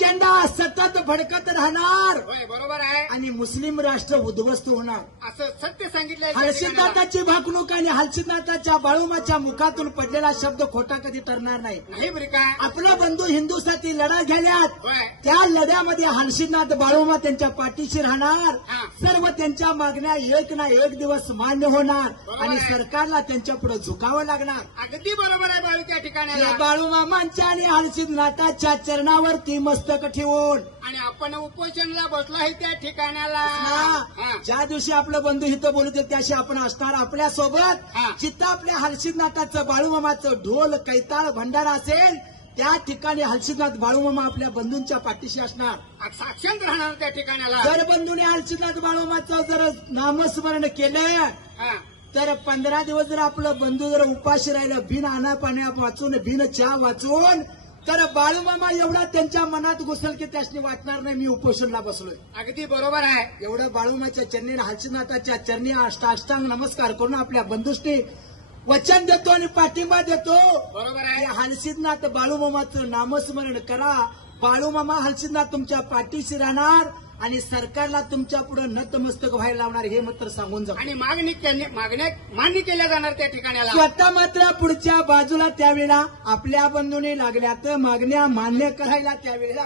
झेंडा सतत भडकत राहणार होय बरोबर आहे. आणि मुस्लिम राष्ट्र उद्ध्वस्त होणार असं सत्य सांगितलंय. हर्षितनाथाची भाकणूक आणि हर्षितनाथाच्या बाळूमाच्या मुखातून पडलेला शब्द खोटा कधी ठरणार नाही. नाही बरं का. आपला बंधू हिंदूसाठी लढा गेल्यात होय. त्या लढ्यामध्ये हर्षितनाथ बाळूमा त्यांच्या पाठीशी राहणार. हा. सर्व त्यांच्या मागण्या एक ना एक दिवस मान्य होणार बरोबर आणि आहे. सरकारला त्यांच्या पुढे झुकावं लागणार. अगदी बरोबर आहे बाळू त्या ठिकाणी. या बाळूमामांच्या आणि हर्षितनाथाच्या चरणावरती मस्तक ठेवून आणि आपण उपोषणाला बसलो आहे त्या ठिकाणाला. हा. ज्या दिवशी आपलं बंधू हिथं बोलत त्याशी आपण असणार आपल्या सोबत. हा. जिथं आपल्या हर्षितनाथाचं बाळूमामाचं ढोल कैताळ भंडारा असेल त्या ठिकाणी हर्षितनाथ बाळूमामा आपल्या बंधूंच्या पाठीशी असणार. साक्षांत राहणार त्या ठिकाणाला. जर बंधूने हर्षितनाथ बाळूमाचं जर नामस्मरण केलं हा. तर 15 दिवस जर आपलं बंधू जर उपाशी राहिलं बिन आणा पाण्या वाचून बिन चहा वाचून तर बाळूमामा एवढा त्यांच्या मनात घुसल की त्यासनी वाटणार नाही मी उपोषणला बसलोय. अगदी बरोबर आहे. एवढं बाळूमाच्या चरणी हर्षितनाथाच्या चरणी अष्टांग नमस्कार करून आपल्या बंधुष्टी वचन देतो आणि पाठिंबा देतो. बरोबर आहे. हर्षितनाथ बाळूमामाचं नामस्मरण करा. बाळूमामा हर्षितनाथ तुमच्या पाठीशी राहणार आणि सरकारला तुमच्या पुढे नतमस्तक व्हायला लावणार हे मात्र सांगून जा. आणि मागण्या मान्य केल्या जाणार त्या ठिकाणाला. स्वतः मात्र पुढच्या बाजूला त्यावेळेला आपल्या बंधूने लागल्या तर मागण्या मान्य करायला त्यावेळेला